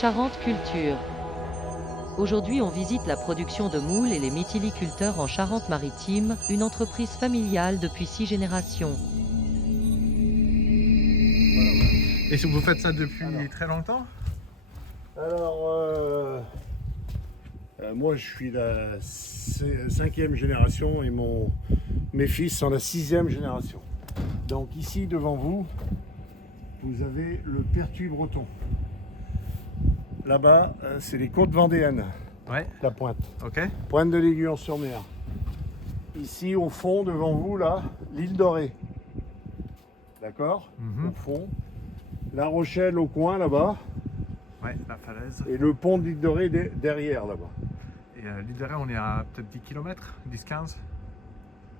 Charente Culture. Aujourd'hui, on visite la production de moules et les mytiliculteurs en Charente-Maritime, une entreprise familiale depuis 6 générations. Et vous faites ça depuis très longtemps? Alors, moi je suis la 5e génération et mes fils sont la 6e génération. Donc ici devant vous, vous avez le pertuis breton. Là-bas, c'est les côtes vendéennes, Ouais. la pointe. Ok. Pointe de l'Aiguillon-sur-Mer. Ici au fond, devant vous, là, l'île Dorée. D'accord? Mhm. Au fond. La Rochelle au coin là-bas. Ouais, la falaise. Et le pont de l'île Dorée derrière là-bas. Et l'île de Ré, on est à peut-être 10 km, 10-15.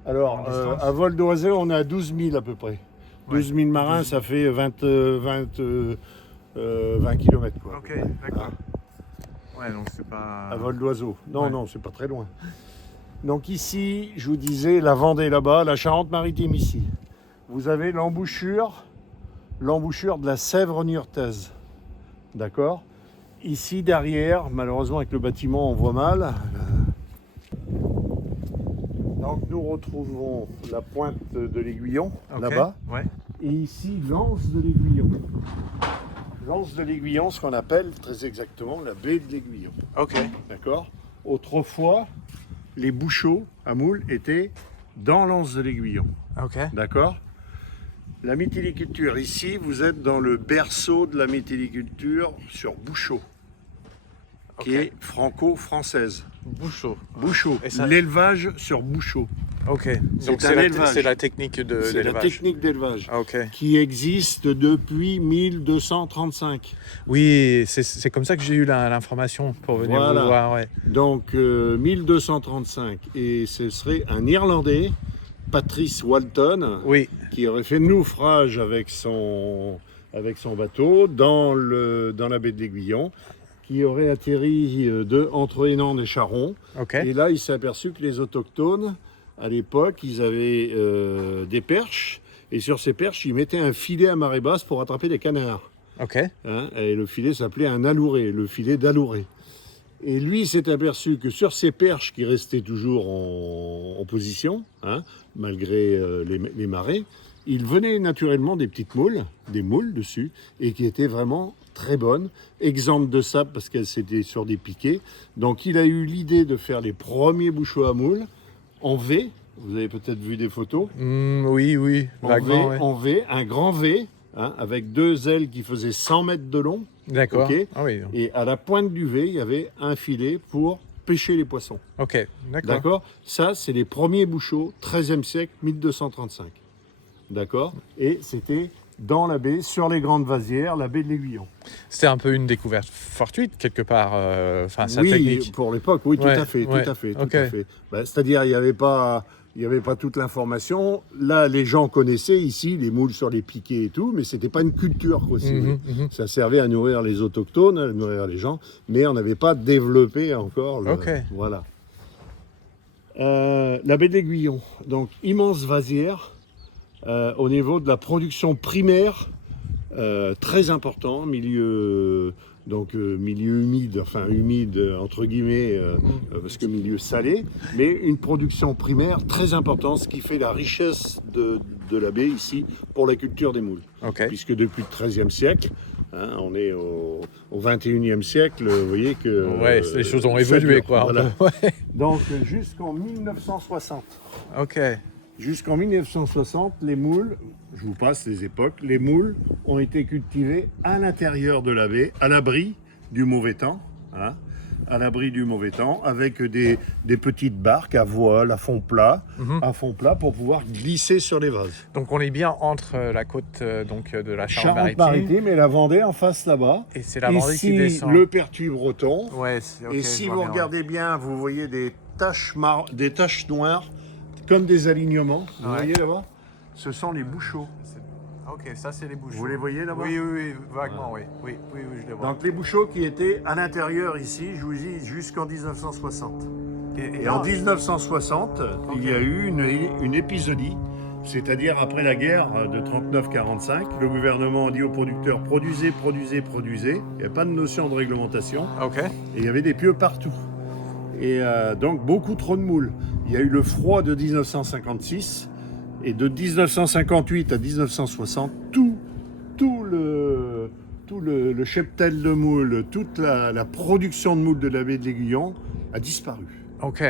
Alors, En distance. à vol d'oiseau, on est à 12 000 à peu près. 12 000 marins, 12 000. ça fait 20 km quoi. Ok, d'accord. Ouais, donc c'est pas. À vol d'oiseau. Non, Ouais. non, c'est pas très loin. Donc ici, je vous disais, la Vendée là-bas, la Charente-Maritime ici. Vous avez l'embouchure de la Sèvre niortaise. D'accord? Ici derrière, malheureusement avec le bâtiment on voit mal. Donc nous retrouvons la pointe de l'Aiguillon, Ok. là-bas. Ouais. Et ici, l'anse de l'Aiguillon. L'anse de l'Aiguillon, ce qu'on appelle très exactement la baie de l'Aiguillon. Ok. D'accord? Autrefois, les bouchots à moules étaient dans l'anse de l'Aiguillon. Ok. D'accord? La mytiliculture, ici, vous êtes dans le berceau de la mytiliculture sur Bouchot, qui Ok. est franco-française. Bouchot. Bouchot, Et ça- l'élevage sur Bouchot. Ok. Donc un élevage. c'est la technique de C'est la l'élevage. technique d'élevage Ah, ok. qui existe depuis 1235. Oui, c'est comme ça que j'ai eu l'information pour venir Voilà. vous voir. Ouais. Donc 1235. Et ce serait un Irlandais, Patrice Walton, Oui. qui aurait fait naufrage avec son bateau dans la baie de l'Aiguillon, qui aurait atterri entre Hénan et Charon. Ok. Et là, il s'est aperçu que les autochtones, à l'époque, ils avaient des perches. Et sur ces perches, ils mettaient un filet à marée basse pour attraper des canards. Ok. Hein, et le filet s'appelait un alouré, le filet d'alouré. Et lui, il s'est aperçu que sur ces perches qui restaient toujours en position, hein, malgré les marées, il venait naturellement des petites moules, des moules dessus, et qui étaient vraiment très bonnes, exemptes de sable parce qu'elles étaient sur des piquets. Donc il a eu l'idée de faire les premiers bouchots à moules en V. Vous avez peut-être vu des photos. Oui, oui. Vaguement, ouais. En V, un grand V, hein, avec 2 ailes qui faisaient 100 mètres de long. D'accord. Ok. Ah oui. Et à la pointe du V, il y avait un filet pour pêcher les poissons. Ok. D'accord. D'accord? Ça, c'est les premiers bouchots, 13e siècle, 1235. D'accord? Et c'était dans la baie, sur les grandes vasières, la baie de l'Aiguillon. C'était un peu une découverte fortuite quelque part. Enfin, sa Oui, technique. pour l'époque, oui, Ouais, tout à fait, ouais. tout à fait, tout Ok. à fait. Ben, c'est-à-dire, il n'y avait pas toute l'information. Là, les gens connaissaient ici les moules sur les piquets et tout, mais c'était pas une culture, quoi, si vous voulez. Mhm. Ça servait à nourrir les autochtones, à nourrir les gens, mais on n'avait pas développé encore le... Ok. Voilà. La baie d'Aiguillon, donc immense vasière au niveau de la production primaire, très important, milieu humide, enfin humide entre guillemets, parce que milieu salé, mais une production primaire très importante, ce qui fait la richesse de la baie ici pour la culture des moules. Ok. Puisque depuis le XIIIe siècle, hein, on est au XXIe siècle, vous voyez que... Ouais, les choses ont ça évolué, dure, quoi. voilà. Ouais. Donc jusqu'en 1960. Ok. Jusqu'en 1960, les moules, je vous passe les époques, les moules ont été cultivés à l'intérieur de la baie, à l'abri du mauvais temps, hein, à l'abri du mauvais temps, avec des petites barques à voile, à fond plat, pour pouvoir glisser sur les vases. Donc on est bien entre la côte donc de la Charente-Maritime Charente-Maritime et la Vendée en face là-bas. et c'est la Vendée qui Ici, descend. le pertuis breton. Ouais. Ok, Et si je vois vous bien, regardez bien, vous voyez des taches noires, comme des alignements. Vous Ouais. voyez là-bas? Ce sont les bouchots. ouais. Ok, ça c'est les bouchots. Vous les voyez là-bas? Oui, vaguement, oui. Oui, je les vois. Donc les bouchots qui étaient à l'intérieur ici, je vous dis, jusqu'en 1960. Et en 1960, il y a eu une épisodie C'est-à-dire après la guerre de 39-45, le gouvernement a dit aux producteurs produisez. Il n'y avait pas de notion de réglementation Ok. et il y avait des pieux partout. Et donc beaucoup trop de moules. Il y a eu le froid de 1956 et de 1958 à 1960, tout le cheptel de moules, toute la production de moules de la baie de l'Aiguillon a disparu. Ok.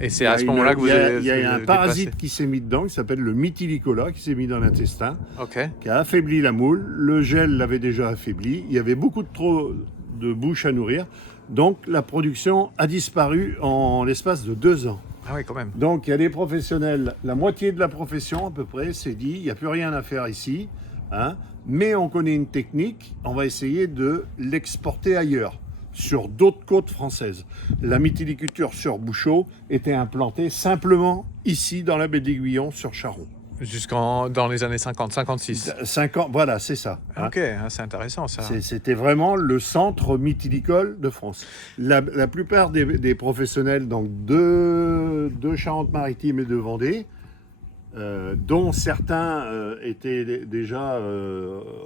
Et c'est à ce moment-là que vous Il y a, avez il y a un déplacé. parasite qui s'est mis dedans, qui s'appelle le Mytilicola, qui s'est mis dans l'intestin, Ok. qui a affaibli la moule. Le gel l'avait déjà affaibli. Il y avait beaucoup trop de bouches à nourrir. Donc la production a disparu en l'espace de 2 ans. Ah oui, quand même. Donc il y a des professionnels, la moitié de la profession à peu près s'est dit, il n'y a plus rien à faire ici, hein, mais on connaît une technique, on va essayer de l'exporter ailleurs, sur d'autres côtes françaises. La mytiliculture sur Bouchot était implantée simplement ici dans la baie de l'Aiguillon sur Charron. Dans les années 50, 56. 5 ans, voilà, c'est ça. Hein. Ok, c'est intéressant ça. C'était vraiment le centre mytilicole de France. La plupart des professionnels donc de Charente-Maritime et de Vendée, dont certains étaient déjà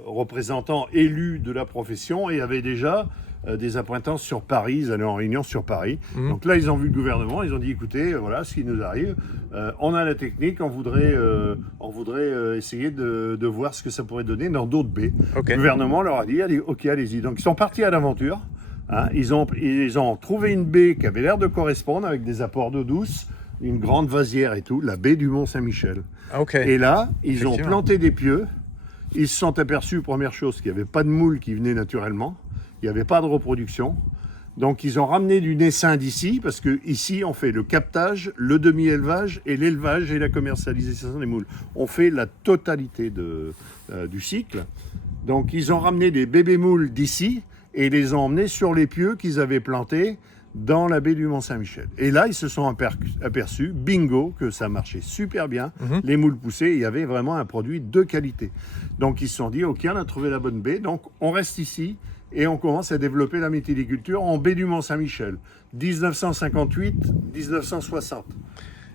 représentants élus de la profession et avaient déjà des appointances sur Paris, ils allaient en réunion sur Paris. Donc là, ils ont vu le gouvernement, ils ont dit, écoutez, voilà ce qui nous arrive, on a la technique, on voudrait essayer de voir ce que ça pourrait donner dans d'autres baies. Ok. Le gouvernement leur a dit, allez, ok, allez-y. Donc ils sont partis à l'aventure, hein, ils ont trouvé une baie qui avait l'air de correspondre avec des apports d'eau douce, une grande vasière et tout, la baie du Mont-Saint-Michel. Ok. Et là, ils ont Effectivement. planté des pieux. Ils se sont aperçus, première chose, qu'il n'y avait pas de moules qui venaient naturellement. Il n'y avait pas de reproduction. Donc, ils ont ramené du naissin d'ici, parce qu'ici, on fait le captage, le demi-élevage et l'élevage et la commercialisation des moules. On fait la totalité du cycle. Donc, ils ont ramené des bébés moules d'ici et les ont emmenés sur les pieux qu'ils avaient plantés dans la baie du Mont-Saint-Michel. Et là, ils se sont aperçus, bingo, que ça marchait super bien. Les moules poussaient, il y avait vraiment un produit de qualité. Donc, ils se sont dit, OK, on a trouvé la bonne baie, donc on reste ici et on commence à développer la mytiliculture en baie du Mont-Saint-Michel. 1958-1960.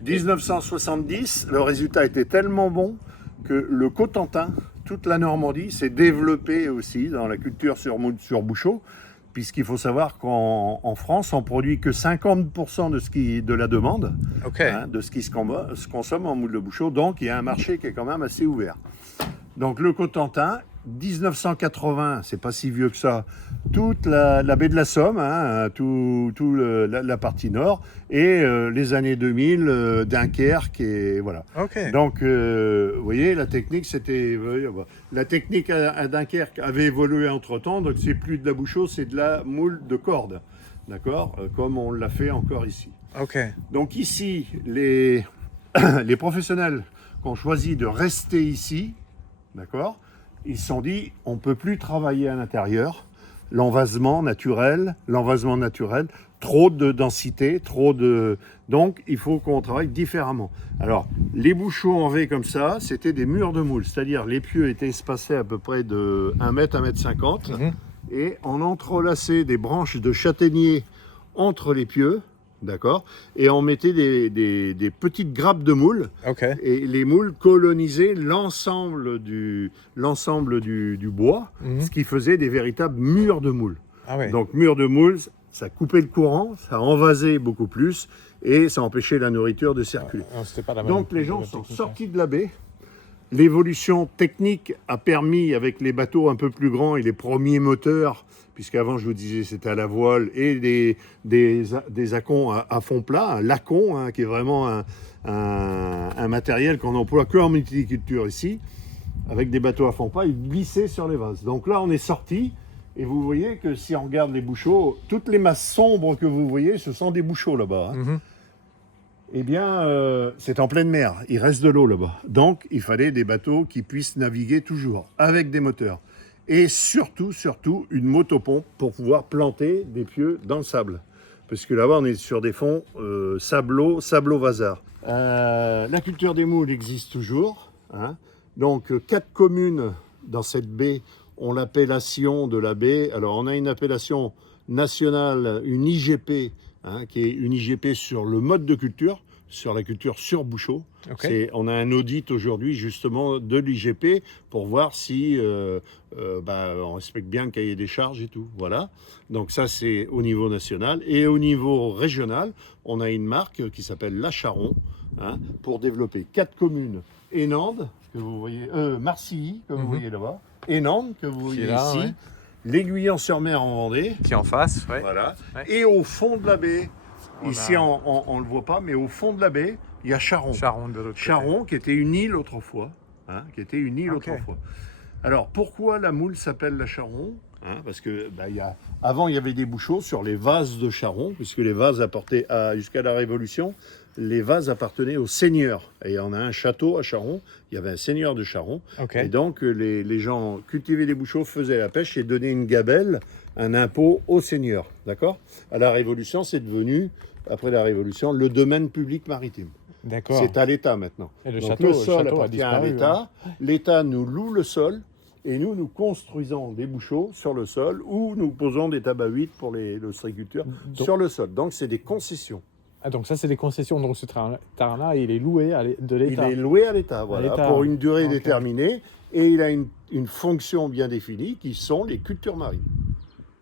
1970, le résultat était tellement bon que le Cotentin, toute la Normandie, s'est développée aussi dans la culture sur Bouchot, puisqu'il faut savoir qu'en France, on produit que 50% de la demande, Ok. hein, de ce qui se consomme en moule de Bouchot. Donc, il y a un marché qui est quand même assez ouvert. Donc, le Cotentin, 1980, c'est pas si vieux que ça, toute la baie de la Somme, hein, la partie nord, et les années 2000, Dunkerque, et voilà. Ok. Donc, vous voyez, la technique, la technique à Dunkerque avait évolué entre-temps, donc c'est plus de la Bouchot, c'est de la moule de corde, d'accord, comme on l'a fait encore ici. Ok. Donc ici, les professionnels qui ont choisi de rester ici, d'accord, ils se sont dit, on ne peut plus travailler à l'intérieur, l'envasement naturel, trop de densité, donc il faut qu'on travaille différemment. Alors, les bouchots en V comme ça, c'était des murs de moules, c'est-à-dire les pieux étaient espacés à peu près de 1 mètre, 1 mètre 50, et on entrelaçait des branches de châtaignier entre les pieux, d'accord, et on mettait des petites grappes de moules, Ok. et les moules colonisaient l'ensemble du bois, ce qui faisait des véritables murs de moules. Ah ouais. Donc murs de moules, ça coupait le courant, ça envasait beaucoup plus, et ça empêchait la nourriture de circuler. Non, c'était pas la même. Donc les gens sont sortis de la baie. L'évolution technique a permis, avec les bateaux un peu plus grands et les premiers moteurs, puisqu'avant je vous disais c'était à la voile, et des acons à fond plat, un lacon, hein, qui est vraiment un matériel qu'on emploie que en mytiliculture ici, avec des bateaux à fond plat, ils glissaient sur les vases. Donc là on est sorti, et vous voyez que si on regarde les bouchots, toutes les masses sombres que vous voyez, ce sont des bouchots là-bas. Hein. Eh bien, c'est en pleine mer, il reste de l'eau là-bas. Donc, il fallait des bateaux qui puissent naviguer toujours, avec des moteurs. Et surtout, une motopompe pour pouvoir planter des pieux dans le sable. Parce que là-bas, on est sur des fonds sablo-vasard. La culture des moules existe toujours. Hein. Donc, 4 communes dans cette baie ont l'appellation de la baie. Alors, on a une appellation nationale, une IGP, hein, qui est une IGP sur le mode de culture, sur la culture sur bouchot. Ok. On a un audit aujourd'hui justement de l'IGP pour voir si on respecte bien le cahier des charges et tout. Voilà. Donc ça c'est au niveau national. Et au niveau régional, on a une marque qui s'appelle La Charon, hein, pour développer 4 communes. Énande, que vous voyez, Marcilly, que vous voyez là-bas. Énande, que vous voyez là, ici. ouais. L'Aiguillon-sur-Mer en Vendée. Qui est en face, ouais. Voilà. Ouais. Et au fond de la baie, On ici a- on ne le voit pas, mais au fond de la baie, il y a Charon. Charon de l'autre côté. Charon, qui était une île autrefois. Hein, Ok. autrefois. Alors, pourquoi la moule s'appelle la Charon, hein, parce que avant, il y avait des bouchots sur les vases de Charon, puisque les vases apportaient jusqu'à la Révolution, les vases appartenaient aux seigneurs. Et on a un château à Charon, il y avait un seigneur de Charon. Ok. Et donc, les gens cultivaient les bouchots, faisaient la pêche et donnaient une gabelle, un impôt au seigneur. D'accord ? À la Révolution, c'est devenu, après la Révolution, le domaine public maritime. D'accord. C'est à l'État maintenant. Et le Donc, château, le sol a appartient à disparu, l'État. L'État nous loue le sol et nous construisons des bouchots sur le sol ou nous posons des tables à huit pour l'ostréiculture Donc- sur le sol. Donc, c'est des concessions. Ah, donc ça, c'est des concessions. Donc ce terrain-là, il est loué de Il l'État. est loué à l'État, voilà, l'État. pour une durée Ok. déterminée et il a une fonction bien définie qui sont les cultures marines.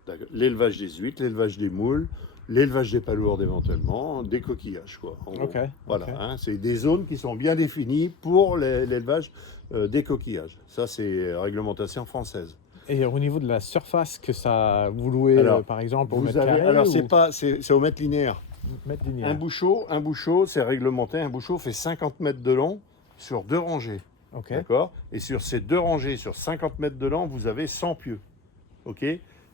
D'accord. L'élevage des huîtres, l'élevage des moules, l'élevage des palourdes éventuellement, des coquillages, quoi. En gros. Ok. Voilà, ok. hein, c'est des zones qui sont bien définies pour l'élevage des coquillages. Ça, c'est réglementation française. Et au niveau de la surface que ça vous louez, Alors, par exemple, au Vous mètre avez, carré alors, ou c'est au mètre linéaire. mètre linéaire. Un bouchot, c'est réglementé. Un bouchot fait 50 mètres de long sur 2 rangées. Ok. D'accord ? Et sur ces 2 rangées, sur 50 mètres de long, vous avez 100 pieux. OK ?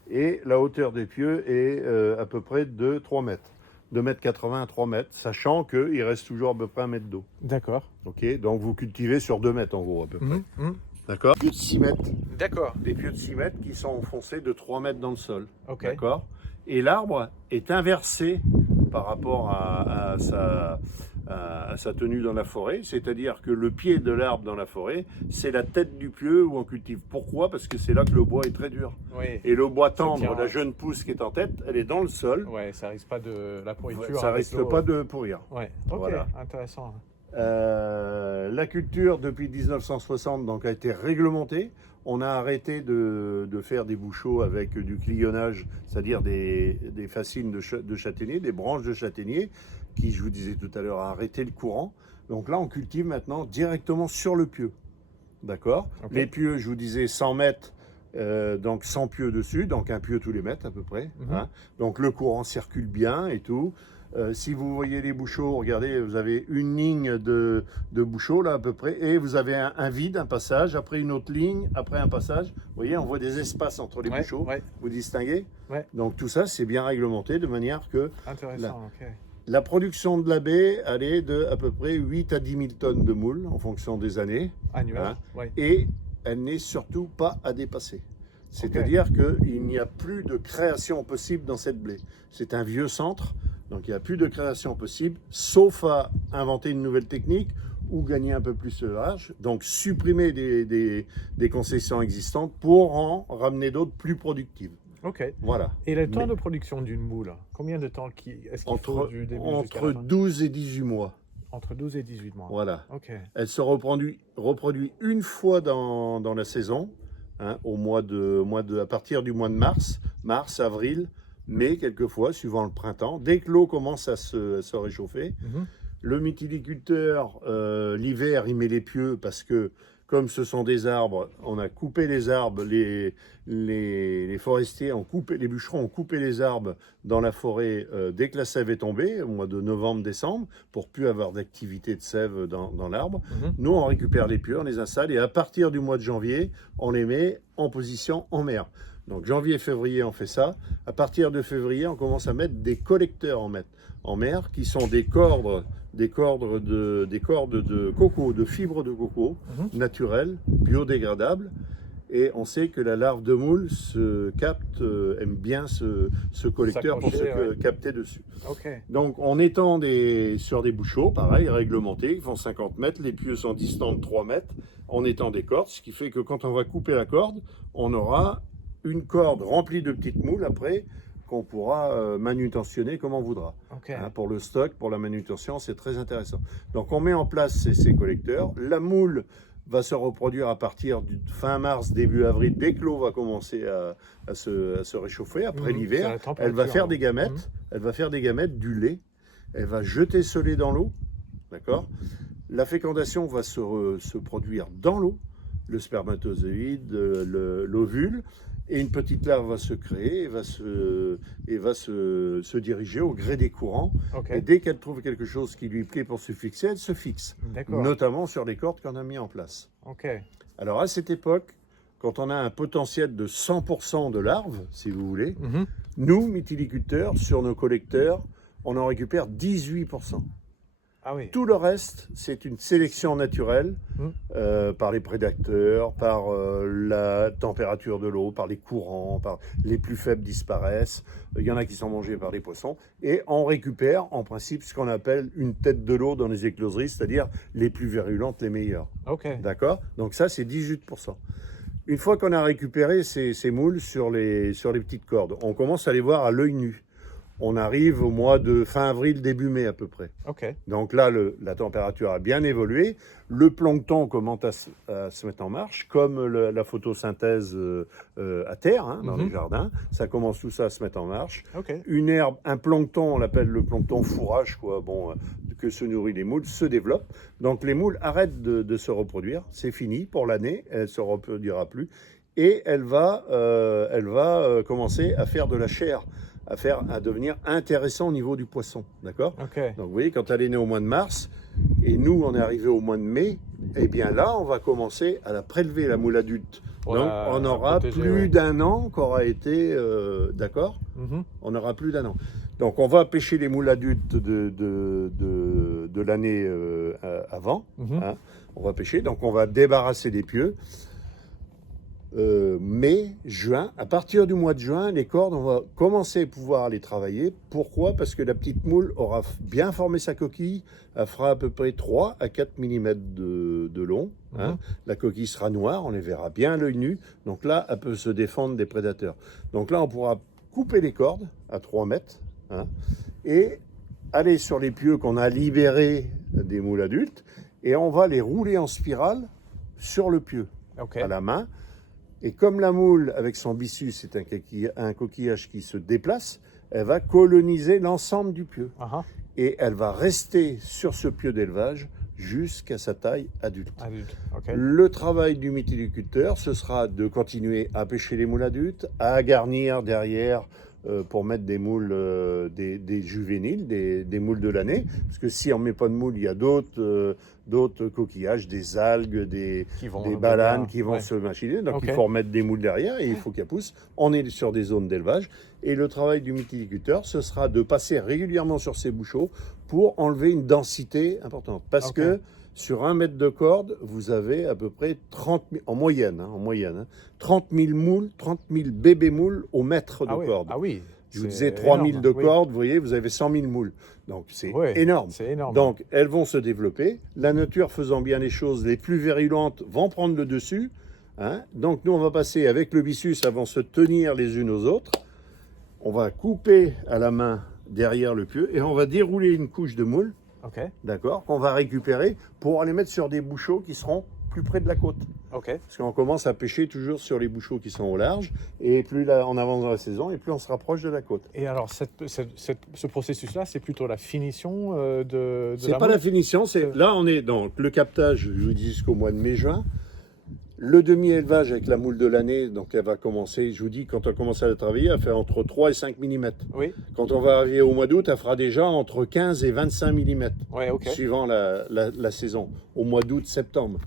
Et la hauteur des pieux est à peu près de 3 mètres. 2 mètres 80 à 3 mètres, sachant qu'il reste toujours à peu près 1 mètre d'eau. D'accord. OK ? Donc vous cultivez sur 2 mètres en gros à peu près. D'accord ? Des pieux de 6 mètres. D'accord. Des pieux de 6 mètres qui sont enfoncés de 3 mètres dans le sol. Ok. D'accord ? Et l'arbre est inversé par rapport à sa tenue dans la forêt, c'est-à-dire que le pied de l'arbre dans la forêt, c'est la tête du pieu où on cultive. Pourquoi ? Parce que c'est là que le bois est très dur. Oui. Et le bois tendre, tient. la jeune pousse qui est en tête, elle est dans le sol, Ouais, ça risque pas de la pourriture. ça avec risque l'eau. pas de pourrir. Ouais. Ok. Voilà. Intéressant. La culture, depuis 1960, donc, a été réglementée. On a arrêté de faire des bouchots avec du clionnage, c'est-à-dire des fascines de châtaignier, des branches de châtaignier, qui, je vous disais tout à l'heure, a arrêté le courant. Donc là, on cultive maintenant directement sur le pieu. D'accord ? Ok. Les pieux, je vous disais, 100 mètres, donc 100 pieux dessus, donc un pieu tous les mètres à peu près. Mhm. Hein. Donc le courant circule bien et tout. Si vous voyez les bouchots, regardez, vous avez une ligne de bouchots là à peu près, et vous avez un vide, un passage, après une autre ligne, après un passage. Vous voyez, on voit des espaces entre les Ouais, bouchots. ouais. Vous distinguez ? Ouais. Donc tout ça, c'est bien réglementé de manière que Intéressant. Ok. la production de la baie, elle est de à peu près 8 à 10 000 tonnes de moules en fonction des années, Annuel. Hein. Ouais. et elle n'est surtout pas à dépasser. C'est-à-dire qu'il n'y a plus de création possible dans cette blé. C'est un vieux centre, donc il n'y a plus de création possible, sauf à inventer une nouvelle technique ou gagner un peu plus de large, donc supprimer des concessions existantes pour en ramener d'autres plus productives. Ok. Voilà. Et le temps Mais- de production d'une moule, combien de temps est-ce qu'il faut Entre, du début jusqu'à entre la fin 12 et 18 mois. Entre 12 et 18 mois. Voilà. Ok. Elle se reproduit une fois dans la saison, hein, à partir du mois de mars, avril, mai, quelquefois, suivant le printemps. Dès que l'eau commence à se réchauffer, Mhm. le mytiliculteur, l'hiver, il met les pieux parce que, comme ce sont des arbres, on a coupé les arbres, les forestiers ont coupé, les bûcherons ont coupé les arbres dans la forêt dès que la sève est tombée, au mois de novembre-décembre, pour plus avoir d'activité de sève dans l'arbre. Mhm. Nous, on récupère les pieux, on les installe et à partir du mois de janvier, on les met en position en mer. Donc janvier-février, on fait ça. À partir de février, on commence à mettre des collecteurs en mer qui sont des cordes de coco, de fibres de coco Mhm. naturelles, biodégradables. Et on sait que la larve de moule aime bien ce collecteur pour se S'accrocher, ouais. capter dessus. Ok. Donc on étend sur des bouchots, pareil, réglementés, ils font 50 mètres, les pieux sont distants de 3 mètres, on étend des cordes, ce qui fait que quand on va couper la corde, on aura une corde remplie de petites moules après qu'on pourra manutentionner comme on voudra. Ok. Hein, pour le stock, pour la manutention, c'est très intéressant. Donc on met en place ces collecteurs. La moule va se reproduire à partir du fin mars, début avril, dès que l'eau va commencer à se réchauffer après C'est l'hiver. la température, Elle va faire hein. des gamètes, elle va faire des gamètes, du lait. Elle va jeter ce lait dans l'eau, d'accord? La fécondation va se produire dans l'eau, le spermatozoïde, l'ovule, et une petite larve va se créer et va se diriger au gré des courants. Ok. Et dès qu'elle trouve quelque chose qui lui plaît pour se fixer, elle se fixe, D'accord. notamment sur les cordes qu'on a mis en place. Ok. Alors à cette époque, quand on a un potentiel de 100% de larves, si vous voulez, Mhm. nous, mytiliculteurs, sur nos collecteurs, on en récupère 18%. Ah oui. Tout le reste, c'est une sélection naturelle par les prédateurs, par la température de l'eau, par les courants, par les plus faibles disparaissent. Il y en a qui sont mangés par les poissons. Et on récupère en principe ce qu'on appelle une tête de l'eau dans les écloseries, c'est-à-dire les plus virulentes, les meilleures. Ok. D'accord? Donc ça, c'est 18%. Une fois qu'on a récupéré ces moules sur les petites cordes, on commence à les voir à l'œil nu. On arrive au mois de fin avril, début mai à peu près. Ok. Donc là, la température a bien évolué. Le plancton commence à se mettre en marche, comme la photosynthèse à terre, hein, dans les jardins. Ça commence tout ça à se mettre en marche. Ok. Une herbe, un plancton, on l'appelle le plancton fourrage, quoi, bon, que se nourrit les moules, se développe. Donc les moules arrêtent de se reproduire. C'est fini pour l'année. Elle ne se reproduira plus. Et elle va commencer à faire de la chair, à devenir intéressant au niveau du poisson, d'accord? Ok. Donc vous voyez, quand elle est née au mois de mars, et nous on est arrivé au mois de mai, eh bien là on va commencer à la prélever, la moule adulte. Pour Donc la on aura protéger, plus ouais. d'un an qu'aura été, d'accord? Mhm. On aura plus d'un an. Donc on va pêcher les moules adultes de l'année avant, Mhm. hein. On va pêcher, donc on va débarrasser les pieux. Mai, juin, à partir du mois de juin, les cordes, on va commencer à pouvoir les travailler. Pourquoi? Parce que la petite moule aura bien formé sa coquille, elle fera à peu près 3 à 4 mm de long. Hein. Mhm. La coquille sera noire, on les verra bien à l'œil nu. Donc là, elle peut se défendre des prédateurs. Donc là, on pourra couper les cordes à 3 mètres, hein, et aller sur les pieux qu'on a libérés des moules adultes, et on va les rouler en spirale sur le pieu, Ok. à la main. Et comme la moule, avec son byssus, c'est un coquillage qui se déplace, elle va coloniser l'ensemble du pieu. Ah, Et elle va rester sur ce pieu d'élevage jusqu'à sa taille adulte. adulte. Ok. Le travail du mytiliculteur, ce sera de continuer à pêcher les moules adultes, à garnir derrière pour mettre des moules, des juvéniles, des moules de l'année. Parce que si on ne met pas de moules, il y a d'autres coquillages, des algues, des balanes qui vont ouais. se machiner. Donc Ok. il faut remettre des moules derrière et il faut qu'elles poussent. On est sur des zones d'élevage. Et le travail du mytiliculteur, ce sera de passer régulièrement sur ces bouchots pour enlever une densité importante. Parce Ok. que sur 1 mètre de corde, vous avez à peu près 30 000, en moyenne, 30 000 moules, 30 000 bébés moules au mètre de Ah oui. corde. Ah oui. Je vous C'est disais 3 000 énorme, de oui. corde, vous voyez, vous avez 100 000 moules. Donc c'est Ouais, énorme. C'est énorme. Donc elles vont se développer. La nature faisant bien les choses, les plus virulentes vont prendre le dessus. Hein. Donc nous, on va passer avec le byssus, elles vont se tenir les unes aux autres. On va couper à la main derrière le pieu et on va dérouler une couche de moules, Ok. d'accord, qu'on va récupérer pour aller mettre sur des bouchots qui seront plus près de la côte. Ok. Parce qu'on commence à pêcher toujours sur les bouchots qui sont au large, et plus là, on avance dans la saison, et plus on se rapproche de la côte. Et alors, ce processus-là, c'est plutôt la finition de C'est la pas moule. la finition, c'est là on est dans le captage, je vous dis jusqu'au mois de mai-juin. Le demi-élevage avec la moule de l'année, donc elle va commencer, je vous dis, quand on commence à la travailler, elle fait entre 3 et 5 mm. Oui. Quand on va arriver au mois d'août, elle fera déjà entre 15 et 25 mm, Ouais, ok. suivant la saison, au mois d'août-septembre.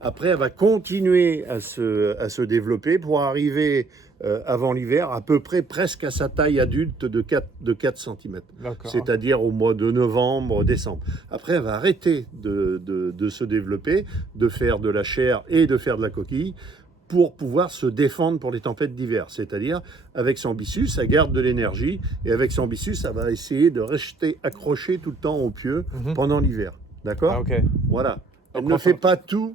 Après, elle va continuer à se développer pour arriver avant l'hiver à peu près presque à sa taille adulte de 4 cm. D'accord. C'est-à-dire au mois de novembre, décembre. Après, elle va arrêter de se développer, de faire de la chair et de faire de la coquille pour pouvoir se défendre pour les tempêtes d'hiver. C'est-à-dire, avec son byssus, elle garde de l'énergie et avec son byssus, elle va essayer de rester accrochée tout le temps au pieu Mhm. pendant l'hiver. D'accord? Ah, ok. Voilà. Elle Donc, ne on fait s'en- pas tout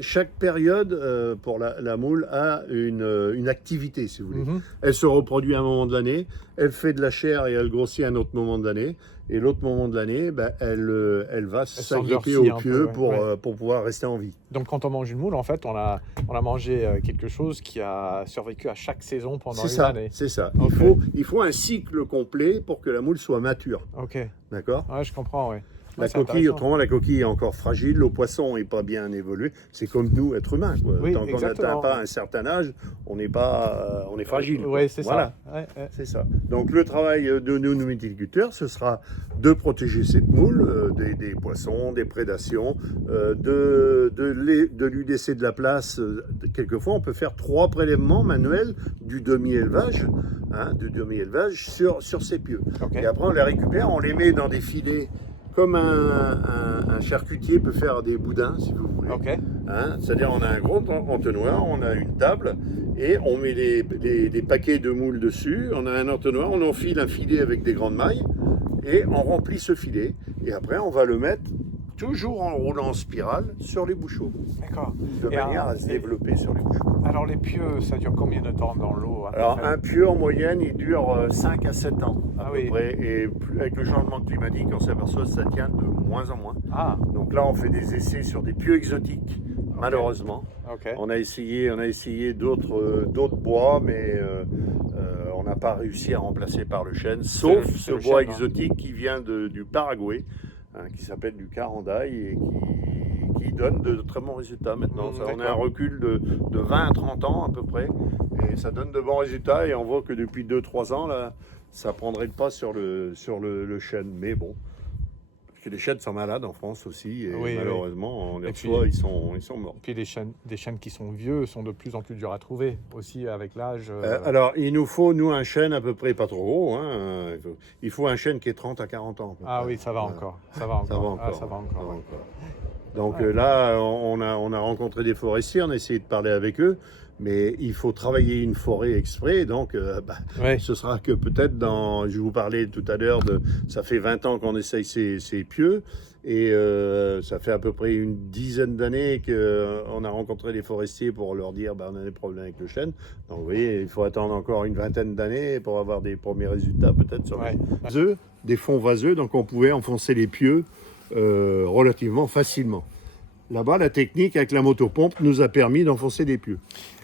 Chaque période pour la moule a une activité, si vous voulez. Mhm. Elle se reproduit à un moment de l'année, elle fait de la chair et elle grossit à un autre moment de l'année. Et l'autre moment de l'année, elle va s'agripper s'endurcit au un pieu peu, ouais. pour pouvoir rester en vie. Donc quand on mange une moule, en fait, on a mangé quelque chose qui a survécu à chaque saison pendant une année. C'est ça. Ok. Il faut un cycle complet pour que la moule soit mature. Ok, D'accord? ouais, je comprends, ouais. La Ouais, c'est coquille, intéressant. autrement, la coquille est encore fragile, le poisson n'est pas bien évolué. C'est comme nous, êtres humains, quoi. Oui, Tant qu'on n'atteint exactement. pas un certain âge, on est fragile. Oui, c'est Voilà. ça. Ouais, ouais. C'est ça. Donc le travail de nous viticulteurs, ce sera de protéger cette moule des poissons, des prédations, de lui laisser de la place. Quelquefois, on peut faire 3 prélèvements manuels du demi-élevage, sur ces pieux. Ok. Et après, on les récupère, on les met dans des filets comme un charcutier peut faire des boudins, si vous voulez. Ok. C'est-à-dire, on a un gros entonnoir, on a une table et on met des paquets de moules dessus. On a un entonnoir, on enfile un filet avec des grandes mailles et on remplit ce filet. Et après, on va le mettre toujours en roulant en spirale sur les bouchons, D'accord. de Et manière à se développer sur les bouchons. Alors les pieux, ça dure combien de temps dans l'eau à peu Alors, près un pieu en moyenne, il dure 5 à 7 ans à Ah peu oui. près. Et avec le changement climatique, on s'aperçoit que ça tient de moins en moins. Ah, Donc là, on fait des essais sur des pieux exotiques, malheureusement. ok. On a essayé d'autres bois, mais on n'a pas réussi à remplacer par le chêne, sauf c'est ce le bois chêne, hein. exotique qui vient du Paraguay, qui s'appelle du carandaï et qui donne de très bons résultats maintenant. On a un d'accord. recul de 20 à 30 ans à peu près, et ça donne de bons résultats, et on voit que depuis 2-3 ans, là, ça prendrait le pas sur le chêne. Mais bon, parce que les chênes sont malades en France aussi, et Oui, malheureusement, on les Et reçoit, puis- ils sont morts. Puis des chênes qui sont vieux sont de plus en plus durs à trouver aussi avec l'âge. Alors, il nous faut, nous, un chêne à peu près pas trop gros. Il faut un chêne qui est 30 à 40 ans. à peu Ah près. oui, ça va Voilà. encore. Ça va encore. Ça va encore. Ah, ça va encore. Ouais. Donc Ouais. là, on a rencontré des forestiers, on a essayé de parler avec eux, mais il faut travailler une forêt exprès. Donc, Ouais. ce sera que peut-être je vous parlais tout à l'heure ça fait 20 ans qu'on essaye ces pieux. Et ça fait à peu près une dizaine d'années qu'on a rencontré les forestiers pour leur dire on a des problèmes avec le chêne. Donc vous voyez, il faut attendre encore une vingtaine d'années pour avoir des premiers résultats peut-être sur Ouais. les vaseux, des fonds vaseux. Donc on pouvait enfoncer les pieux relativement facilement. Là-bas, la technique avec la motopompe nous a permis d'enfoncer des pieux.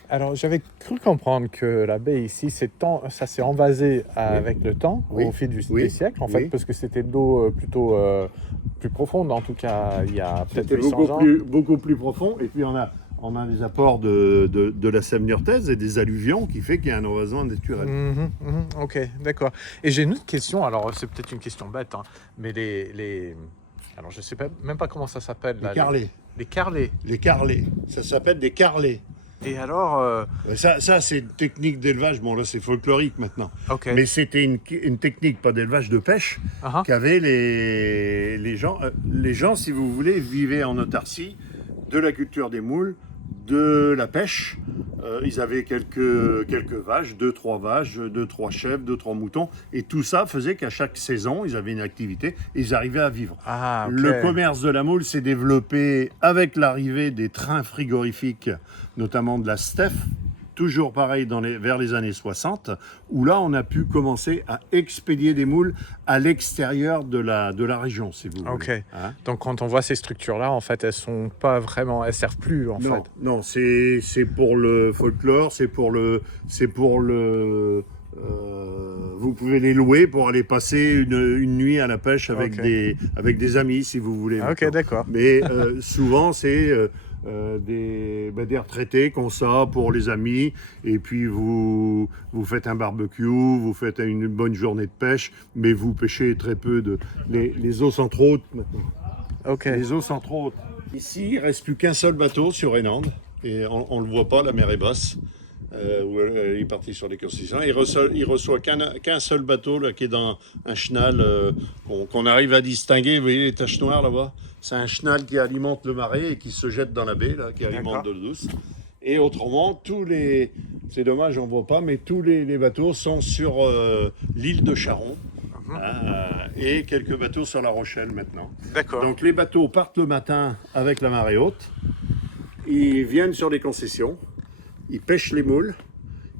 Alors, j'avais cru comprendre que la baie ici, ça s'est envasé avec le temps, Oui. au fil Oui. des siècles, en Oui. fait, parce que c'était de l'eau plutôt plus profonde, en tout cas, il y a peut-être C'était 800 ans. beaucoup plus profond. Et puis on a des apports de la Sève niortaise et des alluvions qui fait qu'il y a un envasement naturel. Ok, d'accord. Et j'ai une autre question, alors c'est peut-être une question bête, hein, mais alors je sais même pas comment ça s'appelle. Les là, carlets. Les carlets. Les carlets. Ça s'appelle des carlets. Et alors, Ça c'est une technique d'élevage. Bon, là, c'est folklorique maintenant. ok. Mais c'était une technique, pas d'élevage, de pêche, Ah, qu'avaient les gens. Les gens, si vous voulez, vivaient en autarcie de la culture des moules, de la pêche. Ils avaient quelques vaches, 2-3 vaches, 2-3 chèvres, 2-3 moutons. Et tout ça faisait qu'à chaque saison, ils avaient une activité et ils arrivaient à vivre. ah, ok. Le commerce de la moule s'est développé avec l'arrivée des trains frigorifiques, notamment de la Steph, toujours pareil vers les années 60, où là on a pu commencer à expédier des moules à l'extérieur de la région, si vous voulez. Ok. Hein? Donc quand on voit ces structures-là, en fait, elles servent plus, en fait. Non, c'est pour le folklore, vous pouvez les louer pour aller passer une nuit à la pêche avec Ok. des amis, si vous voulez. Ah, ok, maintenant. d'accord. Mais souvent, c'est des retraités qui ont ça pour les amis. Et puis, vous faites un barbecue, vous faites une bonne journée de pêche, mais vous pêchez très peu. Les eaux sont trop hautes maintenant. Ok. Les eaux sont trop hautes. Ici, il ne reste plus qu'un seul bateau sur Hénande. Et on ne le voit pas, la mer est basse. Où il est parti sur les constructions. Il reçoit qu'un seul bateau là, qui est dans un chenal qu'on arrive à distinguer. Vous voyez les taches noires là-bas? C'est un chenal qui alimente le marais et qui se jette dans la baie, là, qui alimente de l'eau douce. Et autrement, c'est dommage, on ne voit pas, mais tous les bateaux sont sur l'île de Charon. Et quelques bateaux sur La Rochelle maintenant. D'accord. Donc les bateaux partent le matin avec la marée haute Ils viennent sur les concessions, ils pêchent les moules,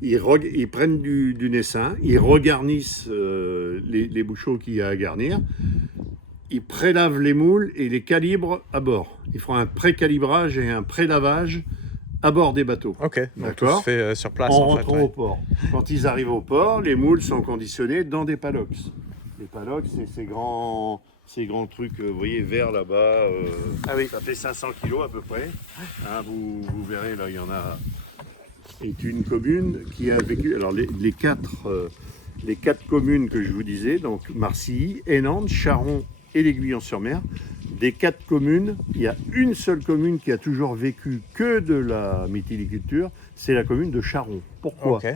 ils prennent du naissin, ils regarnissent les bouchots qu'il y a à garnir, ils prélavent les moules et les calibrent à bord. Ils font un pré-calibrage et un pré-lavage à bord des bateaux. Ok, donc tout D'accord. se fait sur place En en fait. rentrant au port. Quand ils arrivent au port, les moules sont conditionnés dans des paddocks. Les paddocks, c'est ces grands trucs, vous voyez, verts là-bas. Ah oui. Ça fait 500 kilos à peu près. Hein, vous verrez, là, il y en a. C'est une commune qui a vécu. Alors, les quatre communes que je vous disais, donc Marcilly, Hénandes, Charon et l'Aiguillon-sur-Mer. Des 4 communes, il y a une seule commune qui a toujours vécu que de la mytiliculture, c'est la commune de Charon. Pourquoi? Ok.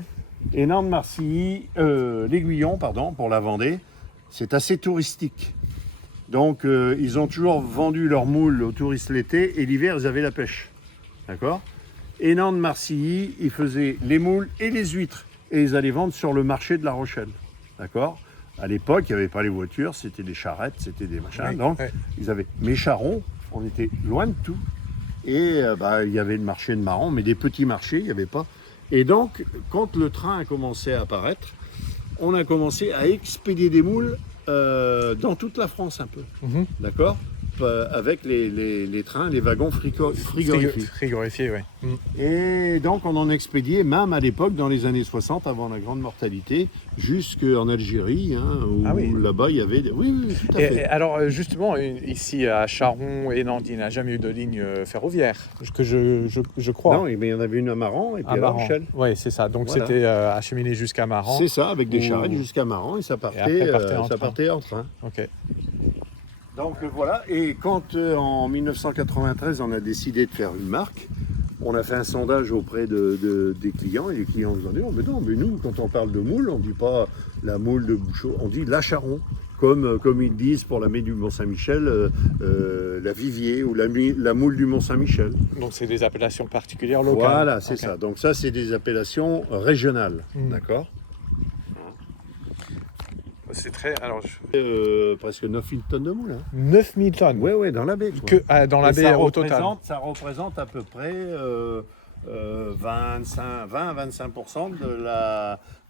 Hénandes, Marcilly, l'Aiguillon, pardon, pour la Vendée, c'est assez touristique. Donc, ils ont toujours vendu leurs moules aux touristes l'été et l'hiver, ils avaient la pêche. D'accord? Hénandes, Marcilly, ils faisaient les moules et les huîtres et ils allaient vendre sur le marché de La Rochelle. D'accord? À l'époque, il n'y avait pas les voitures, c'était des charrettes, c'était des machins. Oui, Donc, oui. ils avaient. Mais Charon, on était loin de tout. Et il y avait le marché de marrons, mais des petits marchés, il n'y avait pas. Et donc, quand le train a commencé à apparaître, on a commencé à expédier des moules dans toute la France un peu. Mhm. D'accord? Avec les trains, les wagons frigorifiés. Frigorifié, oui. Et donc, on en expédiait, même à l'époque, dans les années 60, avant la grande mortalité, jusqu'en Algérie, hein, où Ah oui. là-bas, il y avait... Oui, tout à Et fait. alors justement, ici à Charon et Nantes, il n'y a jamais eu de ligne ferroviaire, que je crois. Non, mais il y en avait une à Maran et puis À à La Maran. Rochelle. Oui, c'est ça. Donc Voilà. c'était acheminé jusqu'à Maran. C'est ça, avec des Ou- charrettes jusqu'à Maran, et ça après, partait, partait en ça train. partait en train. Ok. Donc voilà, et quand en 1993 on a décidé de faire une marque, on a fait un sondage auprès des clients, et les clients nous ont dit, oh, mais nous, quand on parle de moule, on ne dit pas la moule de Bouchot, on dit la Charon, comme ils disent pour la baie du Mont-Saint-Michel, la Vivier ou la moule du Mont-Saint-Michel. Donc c'est des appellations particulières locales. Voilà, c'est Ok. ça. Donc ça, c'est des appellations régionales, d'accord? C'est très. Alors, je- Presque 9000 tonnes de moules. Hein. 9000 tonnes. Ouais, dans la baie. quoi. Dans la Et baie ça au total. ça représente à peu près 20-25%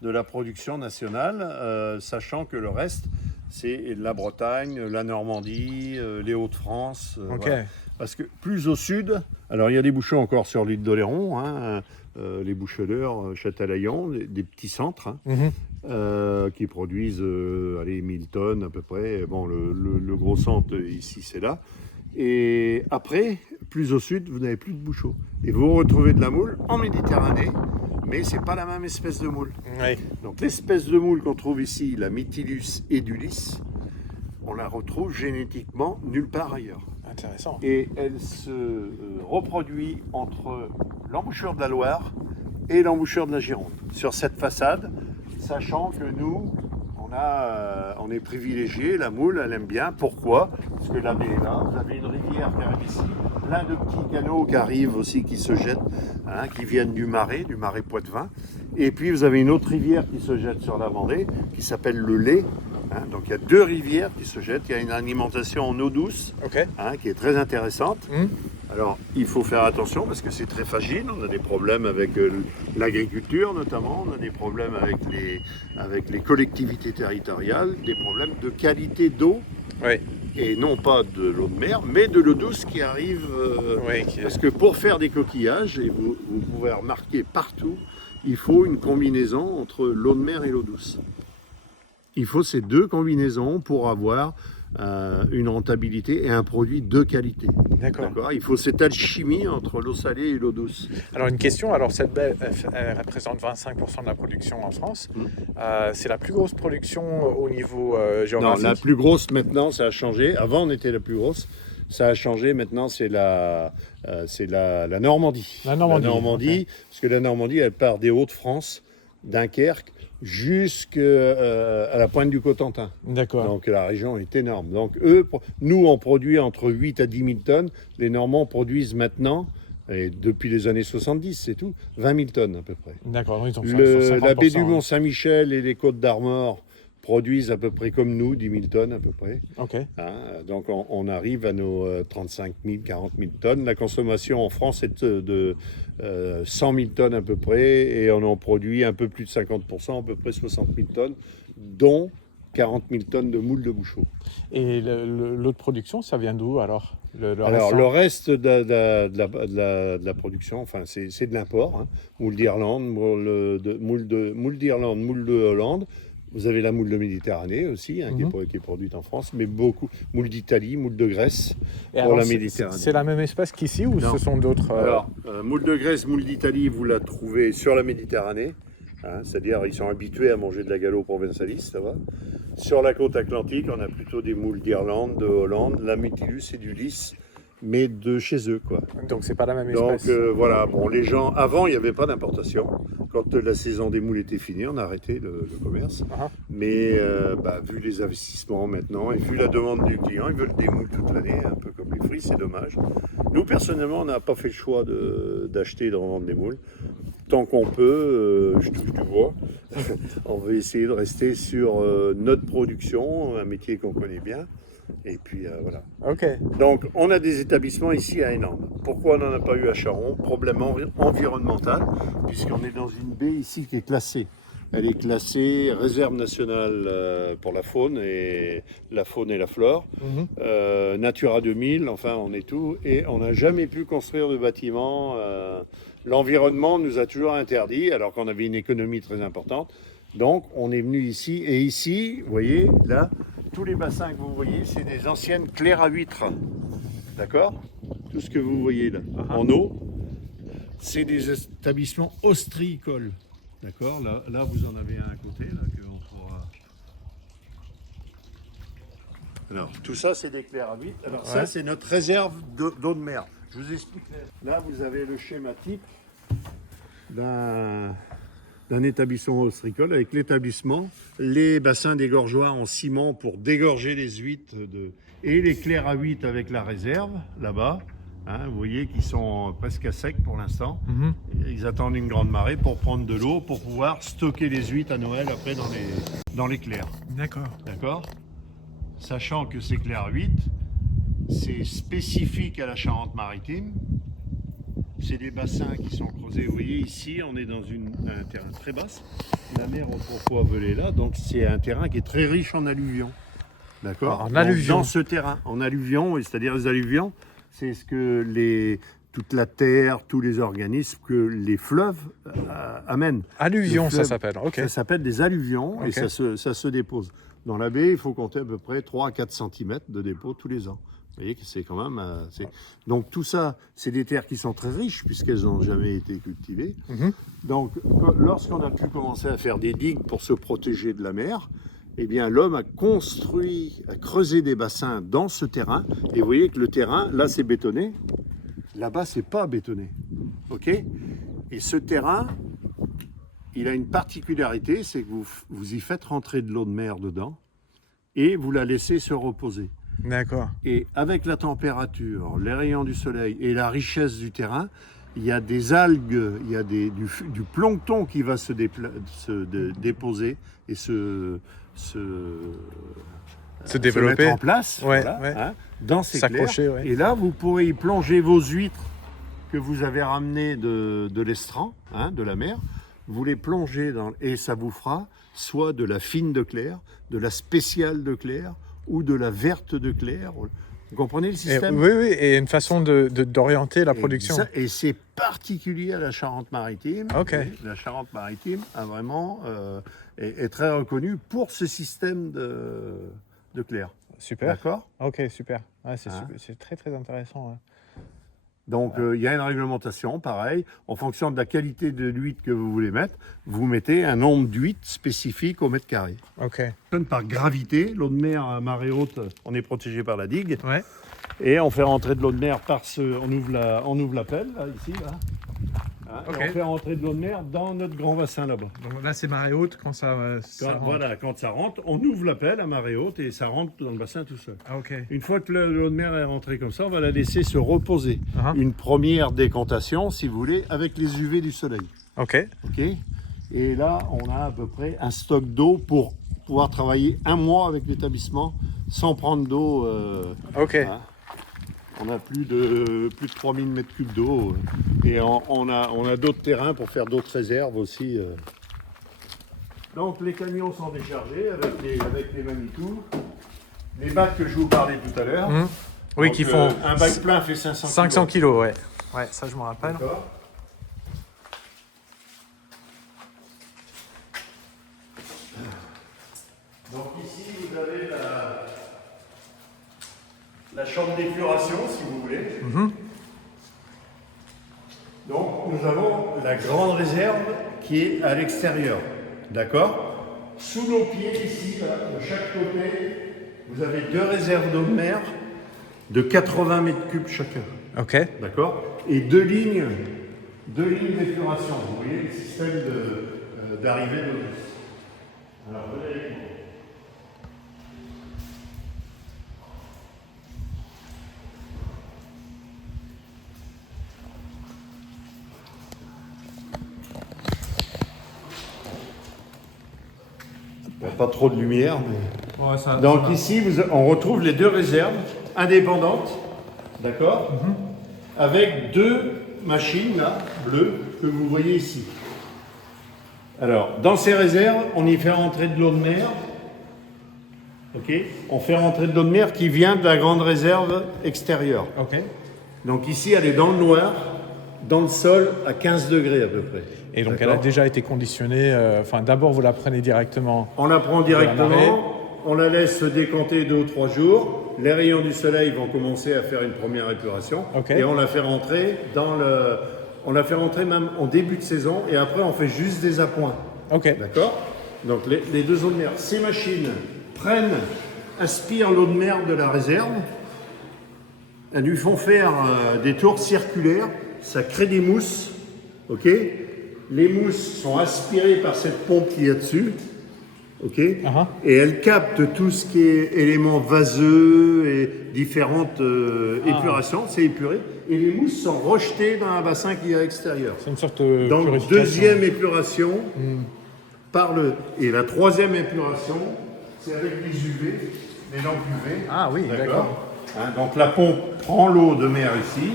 de la production nationale, sachant que le reste, c'est la Bretagne, la Normandie, les Hauts-de-France. Ok. Voilà. Parce que plus au sud, alors il y a des bouchons encore sur l'île d'Oléron, hein, les boucheleurs, Châtelaillon, des petits centres. Hein. Mhm. Qui produisent 1000 tonnes à peu près. Bon, le gros centre ici, c'est là. Et après, plus au sud, vous n'avez plus de bouchons. Et vous retrouvez de la moule en Méditerranée, mais c'est pas la même espèce de moule. Oui. Donc l'espèce de moule qu'on trouve ici, la Mytilus edulis, on la retrouve génétiquement nulle part ailleurs. Intéressant. Et elle se reproduit entre l'embouchure de la Loire et l'embouchure de la Gironde. Sur cette façade, sachant que nous, on est privilégiés, la moule, elle aime bien. Pourquoi? Parce que la baie est là, vous avez une rivière qui arrive ici, plein de petits canaux qui arrivent aussi, qui se jettent, hein, qui viennent du Marais Poitevin. Et puis vous avez une autre rivière qui se jette sur la Vendée, qui s'appelle le Lay. Hein. Donc il y a 2 rivières qui se jettent, il y a une alimentation en eau douce, Ok. hein, qui est très intéressante. Mhm. Alors, il faut faire attention parce que c'est très fragile. On a des problèmes avec l'agriculture notamment, on a des problèmes avec les collectivités territoriales, des problèmes de qualité d'eau, Oui. et non pas de l'eau de mer, mais de l'eau douce qui arrive. Oui. Parce que pour faire des coquillages, et vous pouvez remarquer partout, il faut une combinaison entre l'eau de mer et l'eau douce. Il faut ces 2 combinaisons pour avoir une rentabilité et un produit de qualité. D'accord. D'accord. Il faut cette alchimie entre l'eau salée et l'eau douce. Alors une question, alors cette baie elle représente 25% de la production en France. C'est la plus grosse production au niveau Non, géographique. la plus grosse maintenant, ça a changé. Avant, on était la plus grosse. Ça a changé. Maintenant, c'est la Normandie. La Normandie, Parce que la Normandie, elle part des Hauts-de-France, Dunkerque, jusqu'à la pointe du Cotentin. D'accord. Donc la région est énorme. Donc nous, on produit entre 8 à 10 000 tonnes. Les Normands produisent maintenant, et depuis les années 70, c'est tout, 20 000 tonnes à peu près. D'accord. Ils ont 50%, La baie du hein. Mont-Saint-Michel et les Côtes d'Armor, produisent à peu près comme nous, 10 000 tonnes à peu près. Ok. Hein. Donc on arrive à nos 35 000, 40 000 tonnes. La consommation en France est de 100 000 tonnes à peu près, et on en produit un peu plus de 50%, à peu près 60 000 tonnes, dont 40 000 tonnes de moules de bouchot. Et l'autre production, ça vient d'où alors Alors, le reste de la production, enfin, c'est de l'import. Hein. Moule d'Irlande, moule d'Irlande, moule de Hollande. Vous avez la moule de Méditerranée aussi, hein, qui est produite en France, mais beaucoup. Moule d'Italie, moule de Grèce pour la Méditerranée. C'est la même espèce qu'ici ou Non. ce sont d'autres Alors, moule de Grèce, moule d'Italie, vous la trouvez sur la Méditerranée. Hein, c'est-à-dire, ils sont habitués à manger de la gallo provençalis, ça va. Sur la côte atlantique, on a plutôt des moules d'Irlande, de Hollande. La Mytilus et du lys, mais de chez eux, quoi. Donc c'est pas la même Donc espèce. voilà, bon, les gens, avant il n'y avait pas d'importation. Quand la saison des moules était finie, on a arrêté le commerce. Mais vu les investissements maintenant et vu la demande du client, ils veulent des moules toute l'année, un peu comme les fruits, c'est dommage. Nous personnellement, on n'a pas fait le choix d'acheter et de revendre des moules. Tant qu'on peut, je touche du bois, on va essayer de rester sur notre production, un métier qu'on connaît bien. Et puis voilà. Ok. Donc on a des établissements ici à Énande. Pourquoi on n'en a pas eu à Charon? Problème environnemental, puisqu'on est dans une baie ici qui est classée. Elle est classée réserve nationale pour la faune et la flore. Natura 2000, enfin on est tout. Et on n'a jamais pu construire de bâtiment. L'environnement nous a toujours interdit, alors qu'on avait une économie très importante. Donc on est venu ici. Et ici, vous voyez, là, tous les bassins que vous voyez, c'est des anciennes clairs à huîtres. D'accord? Tout ce que vous voyez là, en eau, c'est des établissements ostréicoles. D'accord? Là, vous en avez un à côté, là, qu'on pourra... Alors, tout ça, c'est des clairs à huîtres. Alors, ça, c'est notre réserve d'eau de mer. Je vous explique. Là, vous avez le schéma type d'un établissement ostréicole avec l'établissement, les bassins dégorgeoirs en ciment pour dégorger les huîtres et les clairs à huîtres avec la réserve, là-bas. Hein, vous voyez qu'ils sont presque à sec pour l'instant. Ils attendent une grande marée pour prendre de l'eau, pour pouvoir stocker les huîtres à Noël après dans les clairs. D'accord. D'accord? Sachant que ces clairs à huîtres, c'est spécifique à la Charente-Maritime. C'est des bassins qui sont creusés. Vous voyez ici, on est dans un terrain très basse. La mer autrefois velait là, donc c'est un terrain qui est très riche en alluvions. D'accord? En alluvions. Dans ce terrain, en alluvions, c'est-à-dire les alluvions, c'est ce que toute la terre, tous les organismes que les fleuves amènent. Alluvions, fleuves, ça s'appelle. Ok. Ça s'appelle des alluvions et ça se dépose. Dans la baie, il faut compter à peu près 3 à 4 cm de dépôt tous les ans. Vous voyez que c'est quand même... Donc tout ça, c'est des terres qui sont très riches puisqu'elles n'ont jamais été cultivées. Donc lorsqu'on a pu commencer à faire des digues pour se protéger de la mer, eh bien l'homme a creusé des bassins dans ce terrain. Et vous voyez que le terrain, là c'est bétonné, là-bas c'est pas bétonné. Ok? Et ce terrain, il a une particularité, c'est que vous y faites rentrer de l'eau de mer dedans et vous la laissez se reposer. D'accord. Et avec la température, les rayons du soleil et la richesse du terrain, il y a des algues, il y a du plancton qui va se déposer et se développer, mettre en place hein, dans ces clairs. Et là, vous pourrez y plonger vos huîtres que vous avez ramenées de l'estran, hein, de la mer. Vous les plongez et ça vous fera soit de la fine de clair, de la spéciale de clair ou de la verte de clair. Vous comprenez le système? Oui, et une façon d'orienter la production. Et c'est particulier à la Charente-Maritime. Okay. La Charente-Maritime a vraiment est très reconnue pour ce système de clair. Super. D'accord? Ok, super. Ouais, c'est très très intéressant. Ouais. Donc il y a une réglementation, pareil, en fonction de la qualité de l'huître que vous voulez mettre, vous mettez un nombre d'huîtres spécifique au mètre carré. Ok. Par gravité, l'eau de mer à marée haute, on est protégé par la digue. Ouais. Et on fait rentrer de l'eau de mer on ouvre la pelle, là, ici, là. Hein, Okay. et on fait rentrer de l'eau de mer dans notre grand bassin là-bas. Donc là, c'est marée haute quand ça rentre. Voilà, quand ça rentre, on ouvre la pelle à marée haute et ça rentre dans le bassin tout seul. Ah, ok. Une fois que l'eau de mer est rentrée comme ça, on va la laisser se reposer. Uh-huh. Une première décantation, si vous voulez, avec les UV du soleil. Ok. Ok. Et là, on a à peu près un stock d'eau pour pouvoir travailler un mois avec l'établissement sans prendre d'eau. Ok. Hein. On a plus de 3000 mètres cubes d'eau et on a d'autres terrains pour faire d'autres réserves aussi. Donc les camions sont déchargés avec les Manitou. Les bacs que je vous parlais tout à l'heure. Oui, Donc, qui font un bac plein fait 500 kg. 500 kilos, ouais. Ouais, ça je me rappelle. D'accord. Donc ici vous avez la chambre d'épuration si vous voulez. Donc nous avons la grande réserve qui est à l'extérieur. D'accord. Sous nos pieds ici, là, de chaque côté, vous avez 2 réserves d'eau de mer de 80 mètres cubes chacun. Ok. D'accord. Et 2 lignes d'épuration. Vous voyez le système d'arrivée de l'eau. Alors venez avec moi. Il n'y a pas trop de lumière. Mais... Ouais, ça, donc ici, on retrouve les 2 réserves indépendantes, d'accord, avec 2 machines là, bleues, que vous voyez ici. Alors, dans ces réserves, on y fait rentrer de l'eau de mer. Ok. On fait rentrer de l'eau de mer qui vient de la grande réserve extérieure. Ok. Donc ici, elle est dans le noir, dans le sol, à 15 degrés à peu près. Et donc elle a déjà été conditionnée. Enfin, d'abord vous la prenez directement. On la prend directement, on la laisse se décanter 2 ou 3 jours. Les rayons du soleil vont commencer à faire une première épuration. Okay. Et on la fait rentrer on la fait rentrer même en début de saison. Et après, on fait juste des appoints. Ok. D'accord. Donc les 2 eaux de mer. Ces machines aspirent l'eau de mer de la réserve. Elles lui font faire des tours circulaires. Ça crée des mousses. Ok. Les mousses sont aspirées par cette pompe qu'il y a dessus, ok. Et elle capte tout ce qui est éléments vaseux et différentes épurations, c'est épuré. Et les mousses sont rejetées dans un bassin qui est à l'extérieur. C'est une sorte de donc purification. Deuxième épuration et la 3e épuration, c'est avec les UV, les lampes UV. Ah oui, d'accord. Hein, donc la pompe prend l'eau de mer ici,